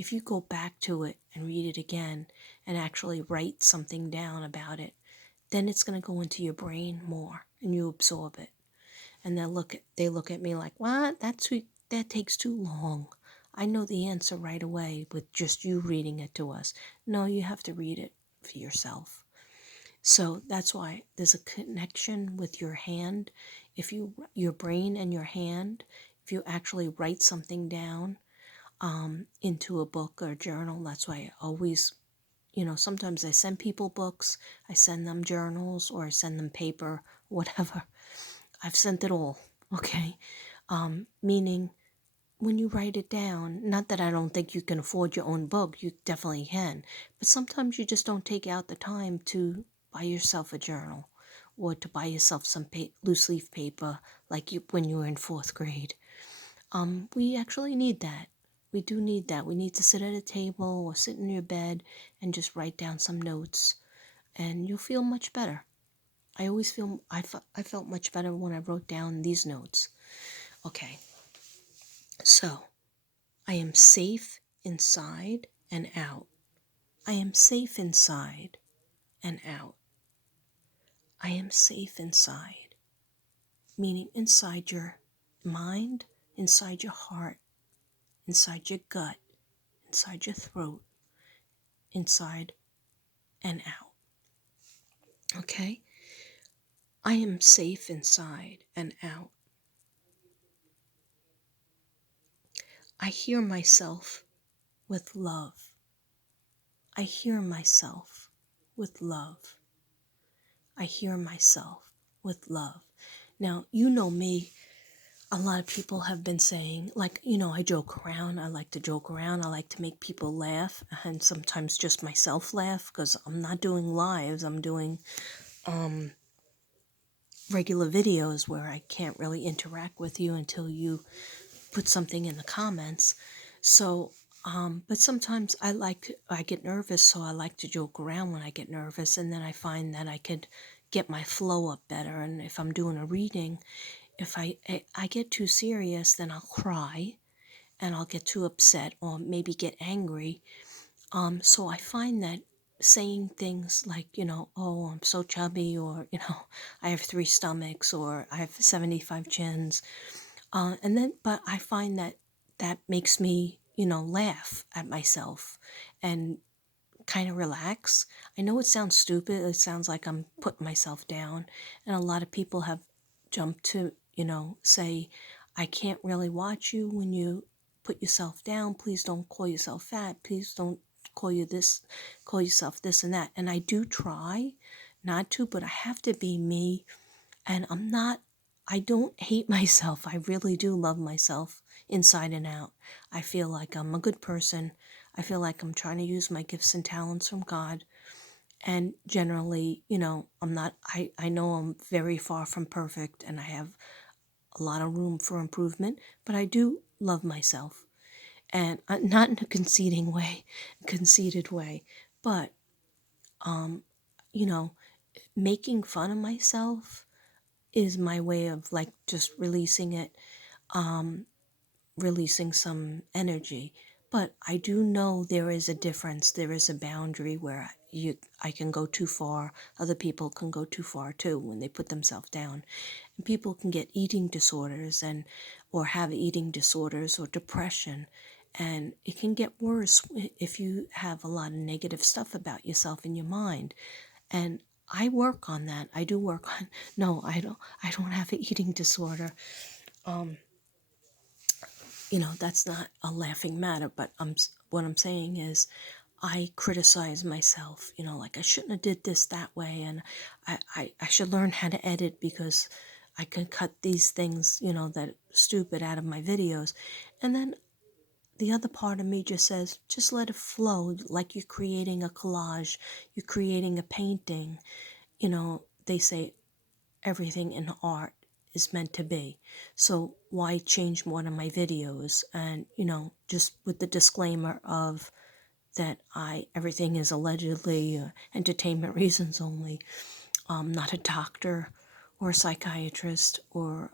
if you go back to it and read it again and actually write something down about it, then it's going to go into your brain more and you absorb it. And they look at me like, what? That takes too long. I know the answer right away with just you reading it to us. No, you have to read it for yourself. So that's why there's a connection with your hand. If your brain and your hand, if you actually write something down into a book or a journal, that's why I always, sometimes I send people books, I send them journals, or I send them paper, whatever. I've sent it all, okay? Meaning, when you write it down, not that I don't think you can afford your own book, you definitely can, but sometimes you just don't take out the time to buy yourself a journal or to buy yourself some loose leaf paper like when you were in 4th grade. We actually need that. We do need that. We need to sit at a table or sit in your bed and just write down some notes, and you'll feel much better. I always feel, I felt much better when I wrote down these notes. Okay, so I am safe inside and out. I am safe inside and out. I am safe inside, meaning inside your mind, inside your heart, inside your gut, inside your throat, inside and out. Okay? I am safe inside and out. I hear myself with love. I hear myself with love. I hear myself with love. Now, you know me. A lot of people have been saying, like, I joke around. I like to joke around. I like to make people laugh and sometimes just myself laugh because I'm not doing lives. I'm doing regular videos where I can't really interact with you until you put something in the comments. So, but sometimes I get nervous, so I like to joke around when I get nervous, and then I find that I could get my flow up better. And if I'm doing a reading, if I get too serious, then I'll cry and I'll get too upset or maybe get angry. So I find that saying things like, oh, I'm so chubby, or, I have 3 stomachs, or I have 75 chins. But I find that that makes me, laugh at myself and kind of relax. I know it sounds stupid. It sounds like I'm putting myself down. And a lot of people have jumped to, say, I can't really watch you when you put yourself down. Please don't call yourself fat. Please don't call yourself this and that. And I do try not to, but I have to be me. And I don't hate myself. I really do love myself inside and out. I feel like I'm a good person. I feel like I'm trying to use my gifts and talents from God. And generally, I know I'm very far from perfect and I have a lot of room for improvement, but I do love myself. And not in a conceited way, but, you know, making fun of myself is my way of like just releasing it, releasing some energy. But I do know there is a difference. There is a boundary where I can go too far. Other people can go too far too when they put themselves down. And people can get eating disorders or have eating disorders or depression. And it can get worse if you have a lot of negative stuff about yourself in your mind. And I work on that. I do work on. No, I don't have an eating disorder. That's not a laughing matter, but what I'm saying is I criticize myself, like I shouldn't have did this that way, and I should learn how to edit because I can cut these things, that stupid out of my videos. And then the other part of me just says, just let it flow, like you're creating a collage, you're creating a painting. They say everything in art is meant to be. So why change one of my videos? And, just with the disclaimer of that everything is allegedly entertainment reasons only. Not a doctor or a psychiatrist or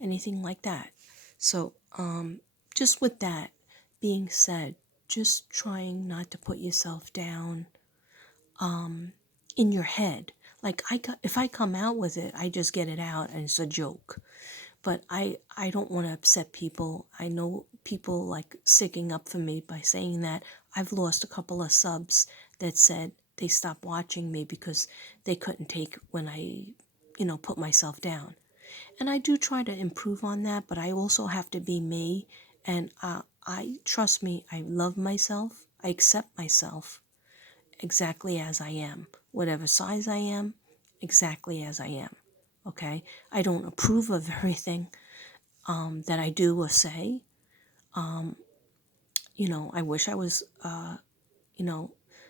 anything like that. So just with that being said, just trying not to put yourself down in your head. Like if I come out with it, I just get it out and it's a joke. But I don't want to upset people. I know people like sticking up for me by saying that. I've lost a couple of subs that said they stopped watching me because they couldn't take when I, put myself down. And I do try to improve on that, but I also have to be me. And I trust me, I love myself. I accept myself exactly as I am. Whatever size I am, exactly as I am. Okay? I don't approve of everything that I do or say. I wish I was,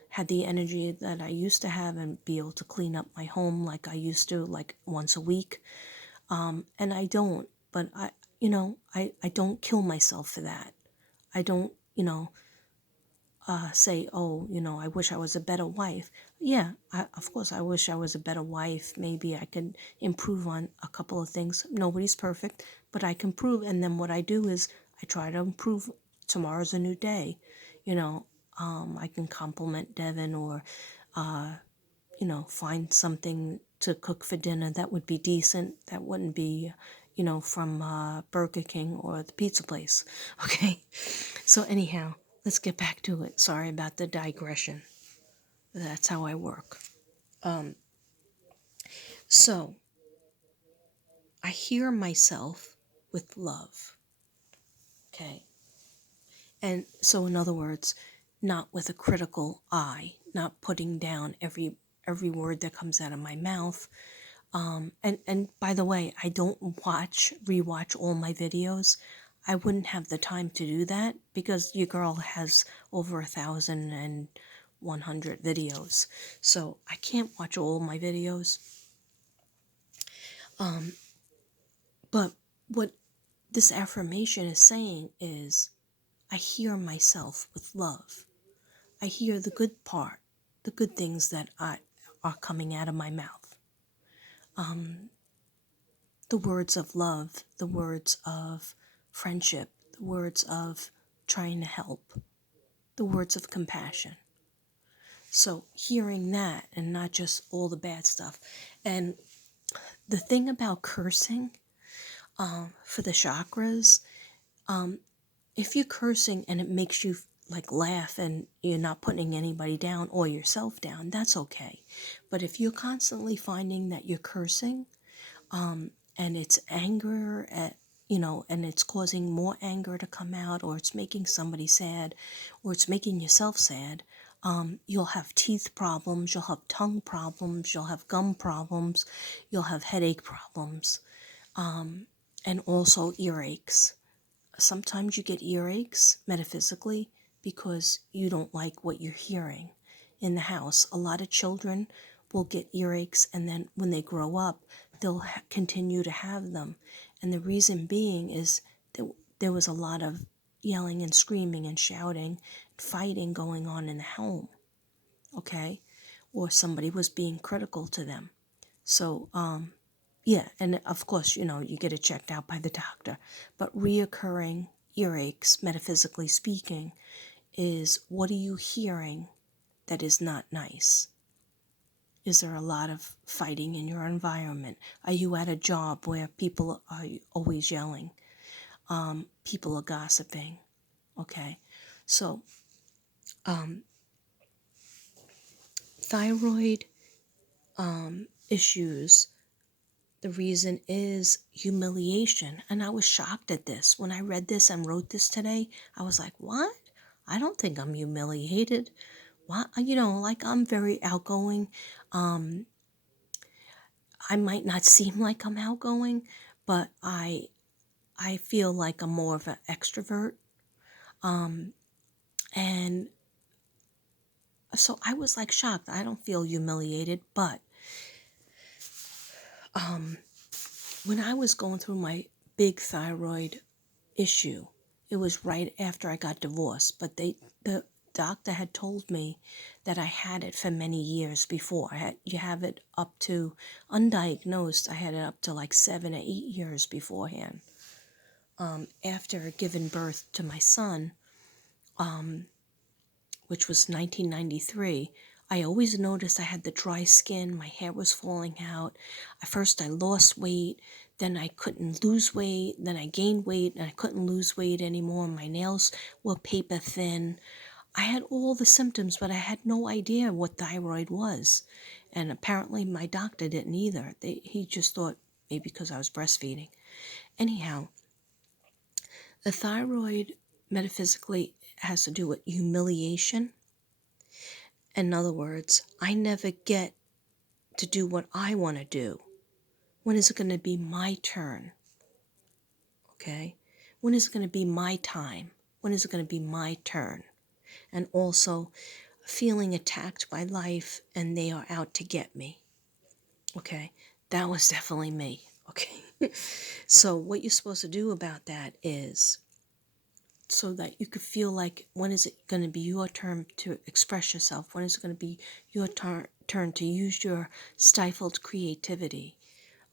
had the energy that I used to have and be able to clean up my home like I used to, like once a week. And I don't, but I don't kill myself for that. I don't, say, oh, I wish I was a better wife. Yeah, of course, I wish I was a better wife. Maybe I could improve on a couple of things. Nobody's perfect, but I can improve. And then what I do is I try to improve. Tomorrow's a new day. I can compliment Devin or, find something to cook for dinner that would be decent. That wouldn't be, from Burger King or the pizza place. Okay. So, anyhow, let's get back to it. Sorry about the digression. That's how I work. So, I hear myself with love. Okay. And so, in other words, not with a critical eye, not putting down every word that comes out of my mouth. And by the way, I don't rewatch all my videos. I wouldn't have the time to do that because your girl has over 1,100 videos. So I can't watch all my videos. But what this affirmation is saying is I hear myself with love. I hear the good part, the good things that are coming out of my mouth. The words of love, the words of friendship, the words of trying to help, the words of compassion. So hearing that and not just all the bad stuff. And the thing about cursing for the chakras, if you're cursing and it makes you like laugh and you're not putting anybody down or yourself down, that's okay. But if you're constantly finding that you're cursing, and it's anger and it's causing more anger to come out, or it's making somebody sad, or it's making yourself sad, you'll have teeth problems, you'll have tongue problems, you'll have gum problems, you'll have headache problems, and also earaches. Sometimes you get earaches metaphysically because you don't like what you're hearing in the house. A lot of children will get earaches, and then when they grow up, they'll continue to have them. And the reason being is that there was a lot of yelling and screaming and shouting, fighting going on in the home, okay? Or somebody was being critical to them. So, yeah, and of course, you get it checked out by the doctor. But reoccurring earaches, metaphysically speaking, is what are you hearing that is not nice? Is there a lot of fighting in your environment? Are you at a job where people are always yelling? People are gossiping. Okay, so thyroid issues. The reason is humiliation. And I was shocked at this. When I read this and wrote this today, I was like, what? I don't think I'm humiliated. What? Like I'm very outgoing. I might not seem like I'm outgoing, but I feel like I'm more of an extrovert. And so I was like shocked. I don't feel humiliated, but when I was going through my big thyroid issue, it was right after I got divorced, but the doctor had told me that I had it for many years before. You have it up to undiagnosed. I had it up to like 7 or 8 years beforehand. After giving birth to my son, which was 1993, I always noticed I had the dry skin, my hair was falling out. At first I lost weight, then I couldn't lose weight, then I gained weight and I couldn't lose weight anymore. My nails were paper thin. I had all the symptoms, but I had no idea what thyroid was. And apparently my doctor didn't either. He just thought maybe because I was breastfeeding. Anyhow, the thyroid metaphysically has to do with humiliation. In other words, I never get to do what I want to do. When is it going to be my turn? Okay? When is it going to be my time? When is it going to be my turn? And also feeling attacked by life and they are out to get me. Okay? That was definitely me. Okay? So what you're supposed to do about that is so that you could feel like, when is it going to be your turn to express yourself? When is it going to be your turn to use your stifled creativity?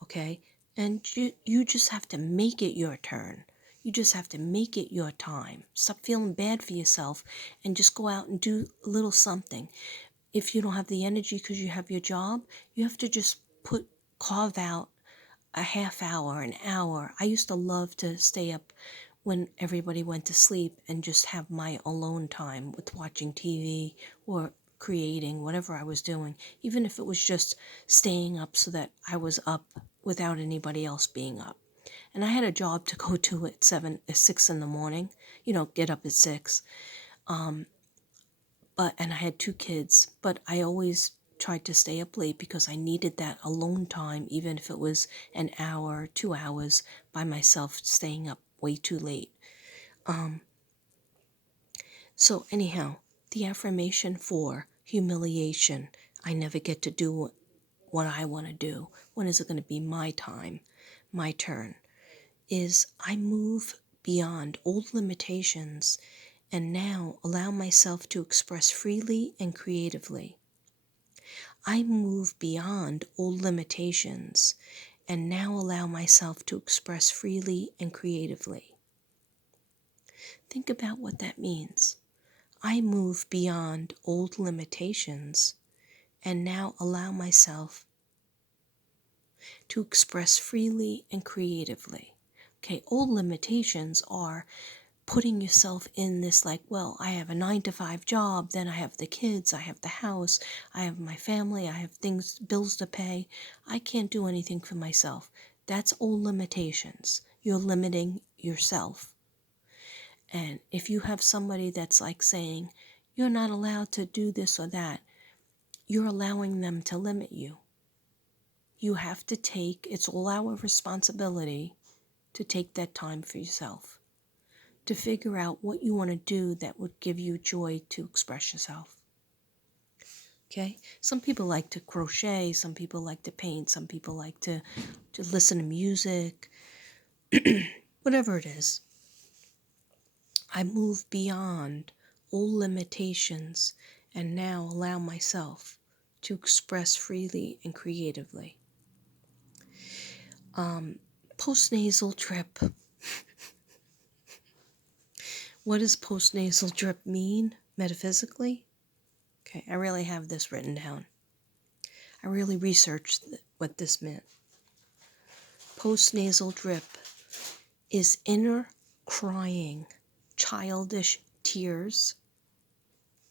Okay? And you just have to make it your turn. You just have to make it your time. Stop feeling bad for yourself and just go out and do a little something. If you don't have the energy because you have your job, you have to just carve out a half hour, an hour. I used to love to stay up when everybody went to sleep and just have my alone time with watching TV or creating whatever I was doing, even if it was just staying up so that I was up without anybody else being up. And I had a job to go to at 6 in the morning, get up at 6. And I had 2 kids, but I always tried to stay up late because I needed that alone time, even if it was an hour, 2 hours by myself, staying up way too late. So anyhow, the affirmation for humiliation, I never get to do what I want to do. When is it going to be my time, my turn? Is I move beyond old limitations and now allow myself to express freely and creatively. I move beyond old limitations and now allow myself to express freely and creatively. Think about what that means. I move beyond old limitations and now allow myself to express freely and creatively. Okay, old limitations are putting yourself in this like, well, I have a 9-to-5 job, then I have the kids, I have the house, I have my family, I have bills to pay. I can't do anything for myself. That's old limitations. You're limiting yourself. And if you have somebody that's like saying, you're not allowed to do this or that, you're allowing them to limit you. You have to it's all our responsibility to take that time for yourself, to figure out what you want to do that would give you joy to express yourself. Okay? Some people like to crochet, some people like to paint, some people like to listen to music, whatever it is. I move beyond old limitations and now allow myself to express freely and creatively. Postnasal drip. What does postnasal drip mean metaphysically? Okay, I really have this written down. I really researched what this meant. Postnasal drip is inner crying, childish tears,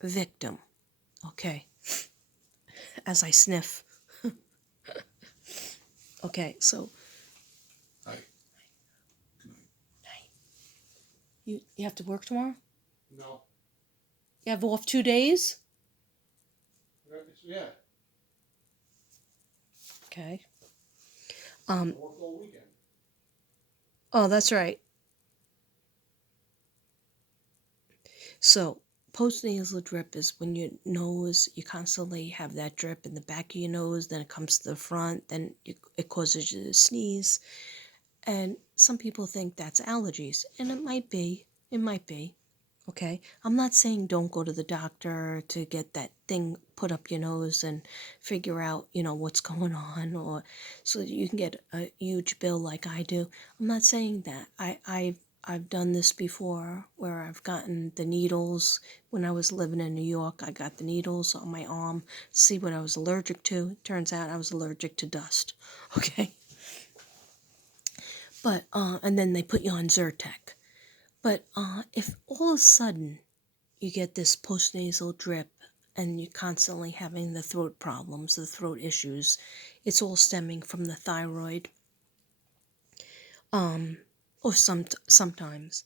victim. Okay, as I sniff. Okay, so. Hi. You have to work tomorrow? No. You have off 2 days? Yeah. Okay. I work all weekend. Oh, that's right. So, postnasal drip is when your nose, you constantly have that drip in the back of your nose, then it comes to the front, then it causes you to sneeze. And some people think that's allergies, and it might be. It might be. Okay? I'm not saying don't go to the doctor to get that thing put up your nose and figure out, what's going on, or so that you can get a huge bill like I do. I'm not saying that. I've done this before where I've gotten the needles. When I was living in New York, I got the needles on my arm, see what I was allergic to. Turns out I was allergic to dust. Okay. But, and then they put you on Zyrtec. But if all of a sudden you get this postnasal drip and you're constantly having the throat problems, the throat issues, it's all stemming from the thyroid. Or sometimes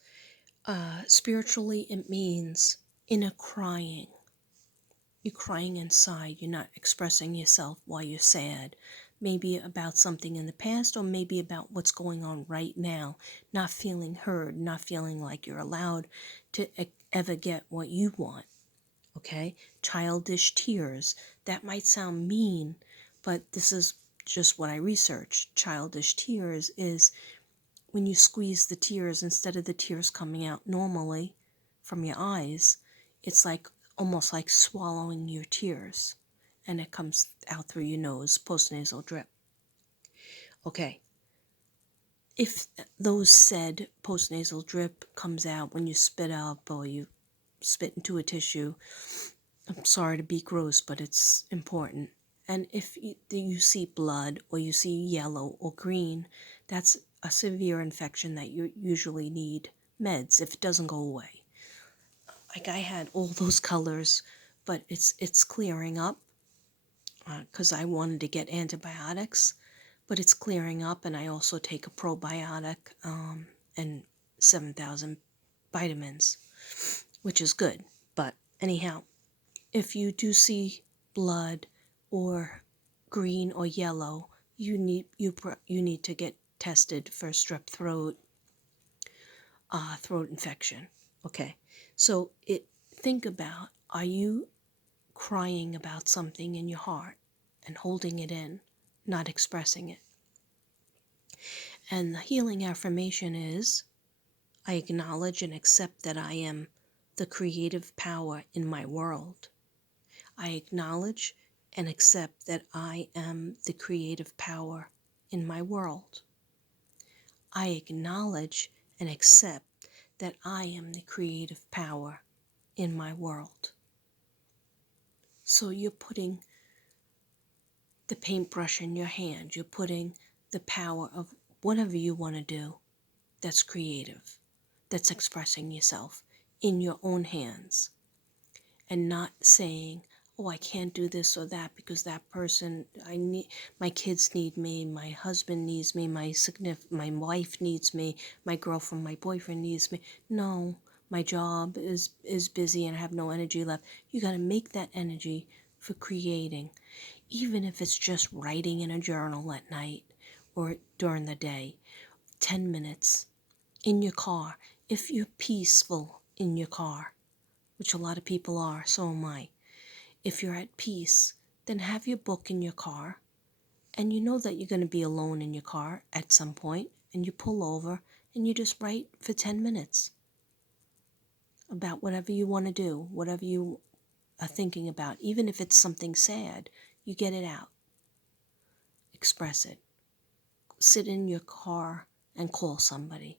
spiritually it means inner crying. You're crying inside, you're not expressing yourself while you're sad, maybe about something in the past or maybe about what's going on right now, not feeling heard, not feeling like you're allowed to ever get what you want. Okay? Childish tears. That might sound mean, but this is just what I researched. Childish tears is when you squeeze the tears, instead of the tears coming out normally from your eyes, it's like almost like swallowing your tears, and it comes out through your nose, postnasal drip. Okay, if those said postnasal drip comes out when you spit up or you spit into a tissue, I'm sorry to be gross, but it's important. And if you see blood or you see yellow or green, that's a severe infection that you usually need meds if it doesn't go away. Like I had all those colors, but it's clearing up because I wanted to get antibiotics, but it's clearing up, and I also take a probiotic and 7,000 vitamins, which is good. But anyhow, if you do see blood or green or yellow, you need to get tested for strep throat, throat infection. Okay, so think about, are you crying about something in your heart and holding it in, not expressing it? And the healing affirmation is, I acknowledge and accept that I am the creative power in my world. I acknowledge and accept that I am the creative power in my world. I acknowledge and accept that I am the creative power in my world. So you're putting the paintbrush in your hand, you're putting the power of whatever you want to do that's creative, that's expressing yourself in your own hands, and not saying, oh, I can't do this or that because that person, my kids need me, my husband needs me, my wife needs me, my girlfriend, my boyfriend needs me. No, my job is busy and I have no energy left. You got to make that energy for creating, even if it's just writing in a journal at night or during the day. 10 minutes in your car, if you're peaceful in your car, which a lot of people are, so am I. If you're at peace, then have your book in your car, and you know that you're going to be alone in your car at some point, and you pull over and you just write for 10 minutes about whatever you want to do, whatever you are thinking about. Even if it's something sad, you get it out, express it. Sit in your car and call somebody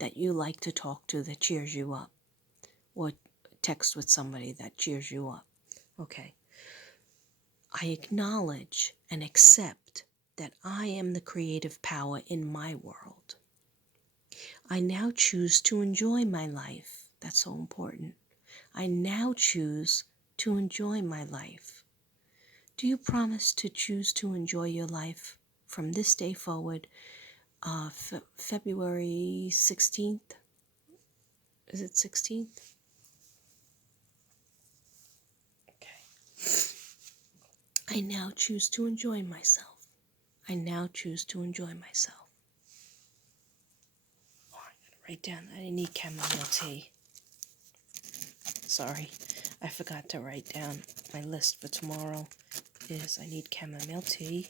that you like to talk to that cheers you up, or text with somebody that cheers you up. Okay. I acknowledge and accept that I am the creative power in my world. I now choose to enjoy my life. That's so important. I now choose to enjoy my life. Do you promise to choose to enjoy your life from this day forward, February 16th? Is it 16th? Okay. I now choose to enjoy myself. I now choose to enjoy myself. Oh, I gotta write down that I need chamomile tea. Sorry, I forgot to write down my list for tomorrow. Is I need chamomile tea.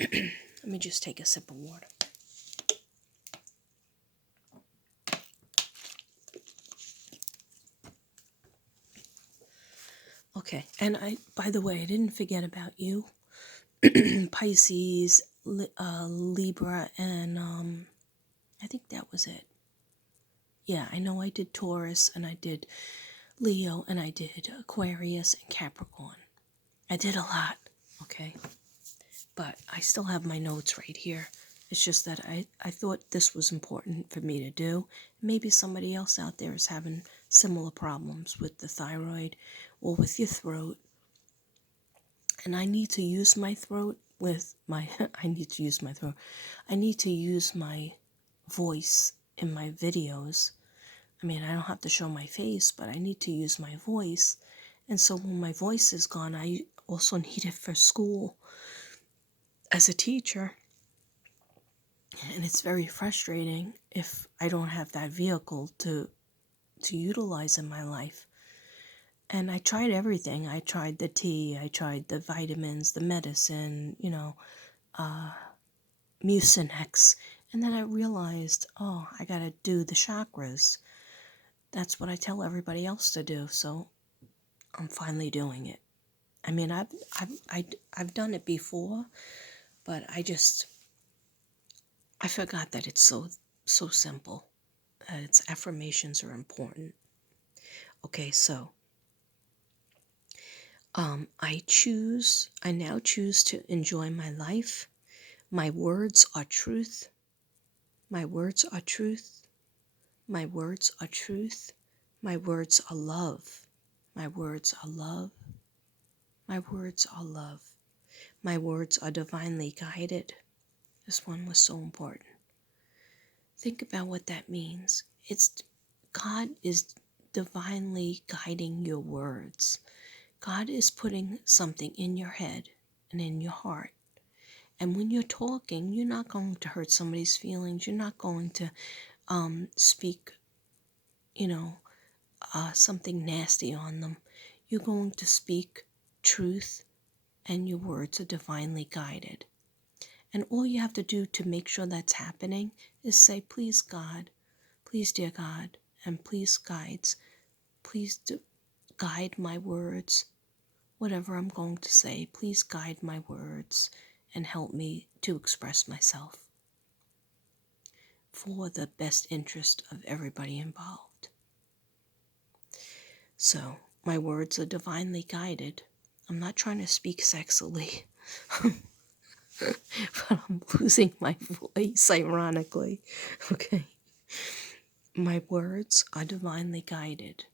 Let me just take a sip of water. Okay, and by the way, I didn't forget about you. Pisces, Libra, and I think that was it. Yeah, I know I did Taurus and I did Leo and I did Aquarius and Capricorn. I did a lot, okay? But I still have my notes right here. It's just that I thought this was important for me to do. Maybe somebody else out there is having similar problems with the thyroid or with your throat. And I need to use my throat with my, I need to use my throat. I need to use my voice in my videos. I mean, I don't have to show my face, but I need to use my voice. And so when my voice is gone, I also need it for school as a teacher. And it's very frustrating if I don't have that vehicle to utilize in my life. And I tried everything. I tried the tea, I tried the vitamins, the medicine, Mucinex. And then I realized, oh, I gotta do the chakras. That's what I tell everybody else to do. So I'm finally doing it. I mean, I've done it before, but I forgot that it's so simple. Its affirmations are important. Okay, so I now choose to enjoy my life. My words are truth. My words are truth. My words are truth. My words are love. My words are love. My words are love. My words are divinely guided. This one was so important. Think about what that means. It's God is divinely guiding your words. God is putting something in your head and in your heart. And when you're talking, you're not going to hurt somebody's feelings. You're not going to speak, something nasty on them. You're going to speak truth, and your words are divinely guided. And all you have to do to make sure that's happening is say, please, God, please, dear God, and please, guides, please guide my words. Whatever I'm going to say, please guide my words and help me to express myself for the best interest of everybody involved. So, my words are divinely guided. I'm not trying to speak sexily, but I'm losing my voice, ironically. Okay. My words are divinely guided.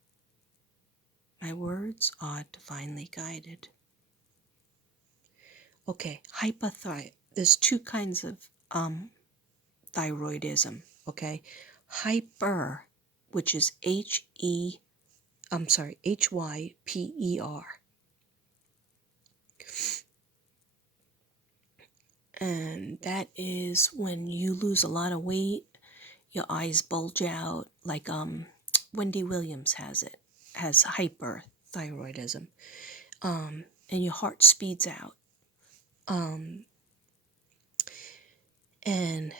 My words are divinely guided. Okay, hypothyroid. There's two kinds of thyroidism. Okay, hyper, which is Hyper, and that is when you lose a lot of weight, your eyes bulge out, like Wendy Williams has hyperthyroidism, and your heart speeds out, and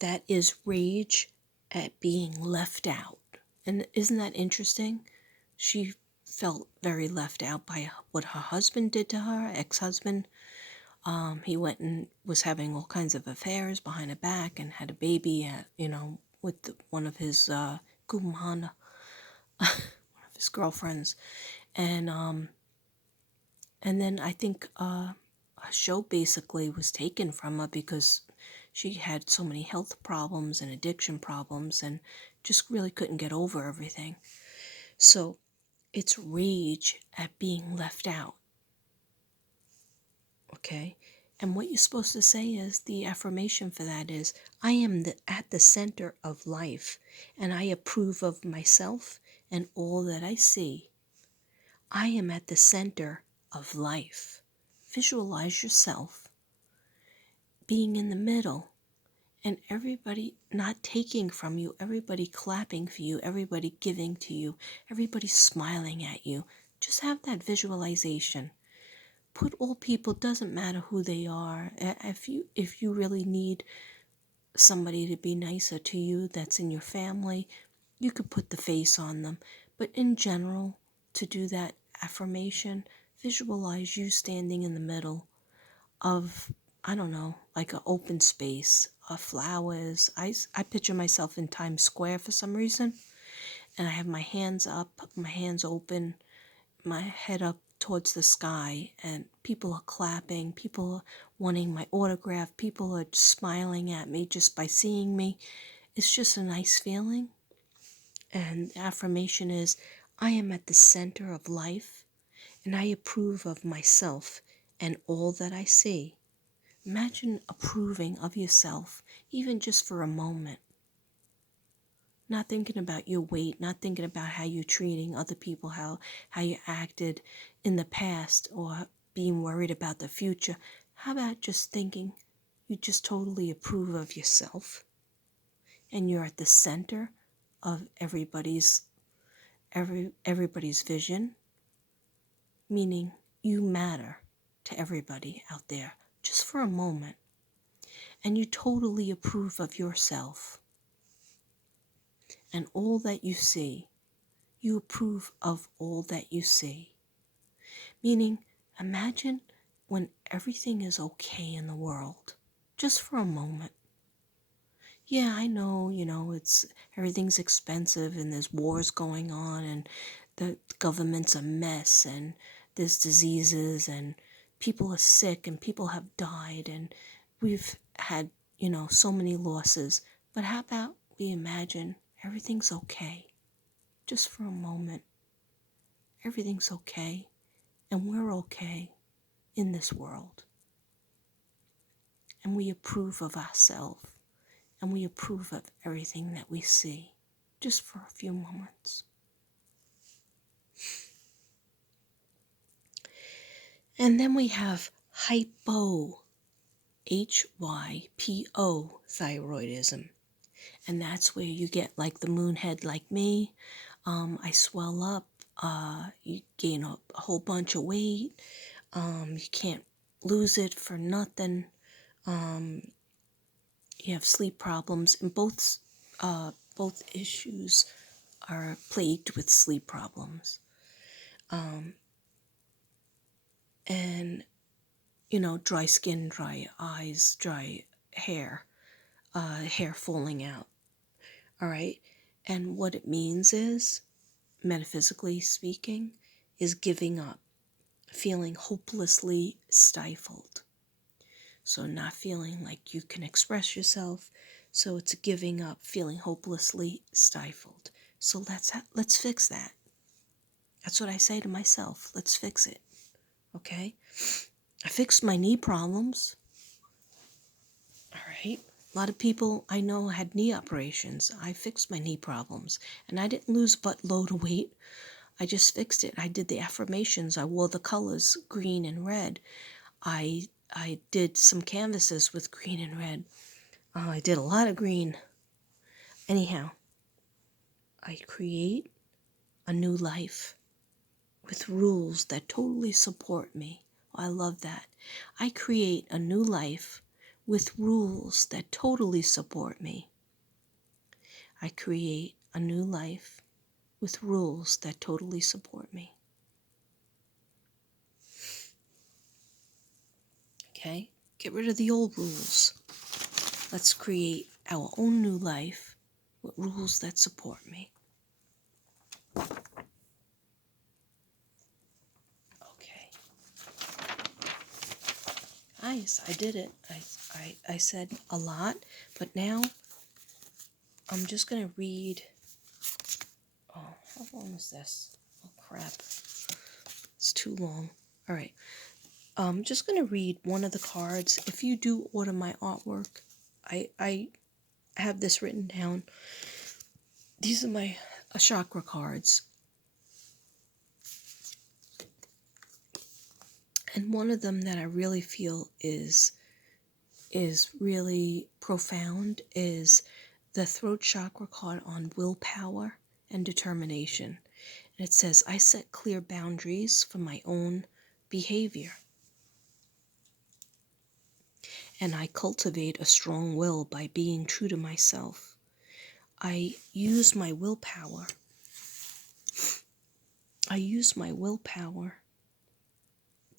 that is rage at being left out. And isn't that interesting? She felt very left out by what her husband did to her, ex-husband. He went and was having all kinds of affairs behind her back and had a baby, with one of his kumahana, one of his girlfriends, and then I think her show basically was taken from her because she had so many health problems and addiction problems and just really couldn't get over everything. So it's rage at being left out. Okay? And what you're supposed to say is the affirmation for that is, I am at the center of life, and I approve of myself and all that I see. I am at the center of life. Visualize yourself being in the middle and everybody not taking from you, everybody clapping for you, everybody giving to you, everybody smiling at you. Just have that visualization. Put all people, doesn't matter who they are. If you really need somebody to be nicer to you that's in your family, you could put the face on them. But in general, to do that affirmation, visualize you standing in the middle of I don't know, like an open space, flowers. I picture myself in Times Square for some reason, and I have my hands up, my hands open, my head up towards the sky, and people are clapping, people are wanting my autograph, people are smiling at me just by seeing me. It's just a nice feeling. And the affirmation is, I am at the center of life, and I approve of myself and all that I see. Imagine approving of yourself, even just for a moment. Not thinking about your weight, not thinking about how you're treating other people, how you acted in the past, or being worried about the future. How about just thinking you just totally approve of yourself and you're at the center of everybody's vision, meaning you matter to everybody out there just for a moment, and you totally approve of yourself and all that you see. You approve of all that you see. Meaning, imagine when everything is okay in the world, just for a moment. Yeah, I know, it's everything's expensive and there's wars going on and the government's a mess and there's diseases and people are sick and people have died and we've had, so many losses. But how about we imagine everything's okay, just for a moment. Everything's okay, and we're okay in this world. And we approve of ourselves, and we approve of everything that we see, just for a few moments. And then we have HYPO thyroidism. And that's where you get like the moon head like me. I swell up, you gain a whole bunch of weight, you can't lose it for nothing. You have sleep problems, and both issues are plagued with sleep problems. And dry skin, dry eyes, dry hair, hair falling out. All right, and what it means is, metaphysically speaking, is giving up, feeling hopelessly stifled. So not feeling like you can express yourself. So it's giving up, feeling hopelessly stifled. So let's fix that. That's what I say to myself. Let's fix it. Okay? I fixed my knee problems. All right? A lot of people I know had knee operations. I fixed my knee problems. And I didn't lose a buttload of weight. I just fixed it. I did the affirmations. I wore the colors green and red. I did some canvases with green and red. I did a lot of green. Anyhow, I create a new life with rules that totally support me. I love that. I create a new life with rules that totally support me. I create a new life with rules that totally support me. Okay? Get rid of the old rules. Let's create our own new life with rules that support me. Okay. Nice, I did it. I said a lot, but now I'm just going to read. Oh, how long is this? Oh, crap. It's too long. All right. I'm just going to read one of the cards. If you do order my artwork, I have this written down. These are my chakra cards. And one of them that I really feel is really profound is the throat chakra card on willpower and determination. And it says, I set clear boundaries for my own behavior. And I cultivate a strong will by being true to myself. I use my willpower.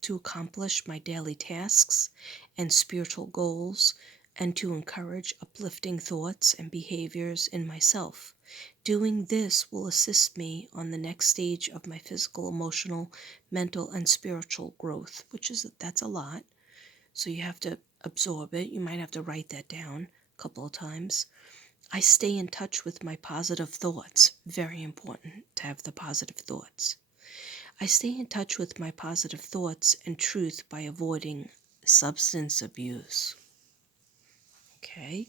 to accomplish my daily tasks and spiritual goals, and to encourage uplifting thoughts and behaviors in myself. Doing this will assist me on the next stage of my physical, emotional, mental, and spiritual growth, that's a lot. So you have to absorb it. You might have to write that down a couple of times. I stay in touch with my positive thoughts. Very important to have the positive thoughts. I stay in touch with my positive thoughts and truth by avoiding substance abuse. Okay?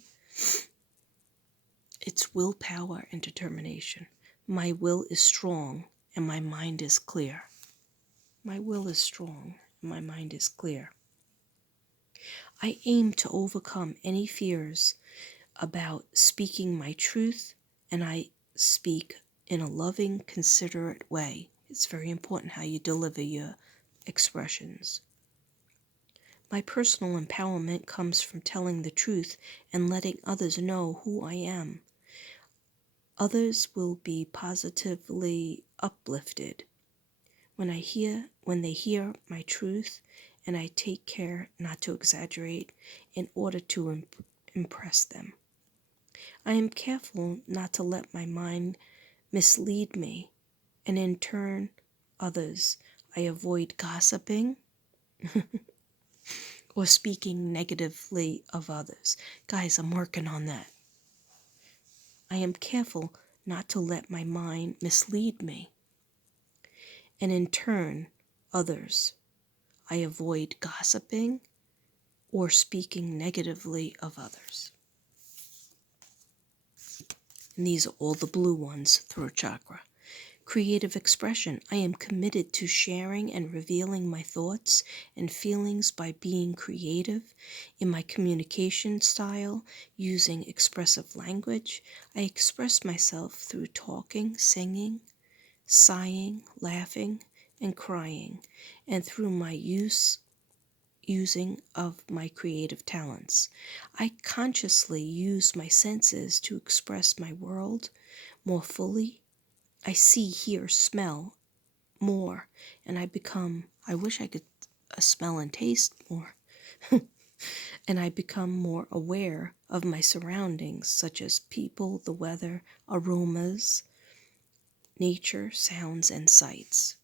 It's willpower and determination. My will is strong and my mind is clear. My will is strong and my mind is clear. I aim to overcome any fears about speaking my truth, and I speak in a loving, considerate way. It's very important how you deliver your expressions. My personal empowerment comes from telling the truth and letting others know who I am. Others will be positively uplifted when they hear my truth, and I take care not to exaggerate in order to impress them. I am careful not to let my mind mislead me, and in turn others. I avoid gossiping or speaking negatively of others. Guys, I'm working on that. I am careful not to let my mind mislead me, and in turn others. I avoid gossiping or speaking negatively of others. And these are all the blue ones through chakra. Creative expression. I am committed to sharing and revealing my thoughts and feelings by being creative in my communication style, using expressive language. I express myself through talking, singing, sighing, laughing, and crying, and through my using of my creative talents. I consciously use my senses to express my world more fully. I see, hear, smell more, and I wish I could smell and taste more. And I become more aware of my surroundings, such as people, the weather, aromas, nature, sounds, and sights.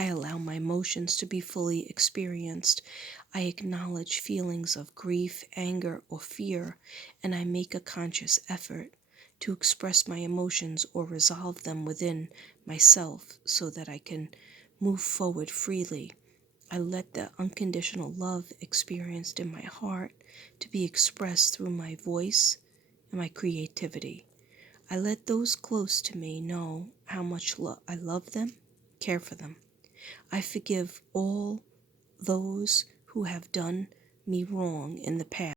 I allow my emotions to be fully experienced. I acknowledge feelings of grief, anger, or fear, and I make a conscious effort to express my emotions or resolve them within myself so that I can move forward freely. I let the unconditional love experienced in my heart to be expressed through my voice and my creativity. I let those close to me know how much I love them, care for them. I forgive all those who have done me wrong in the past.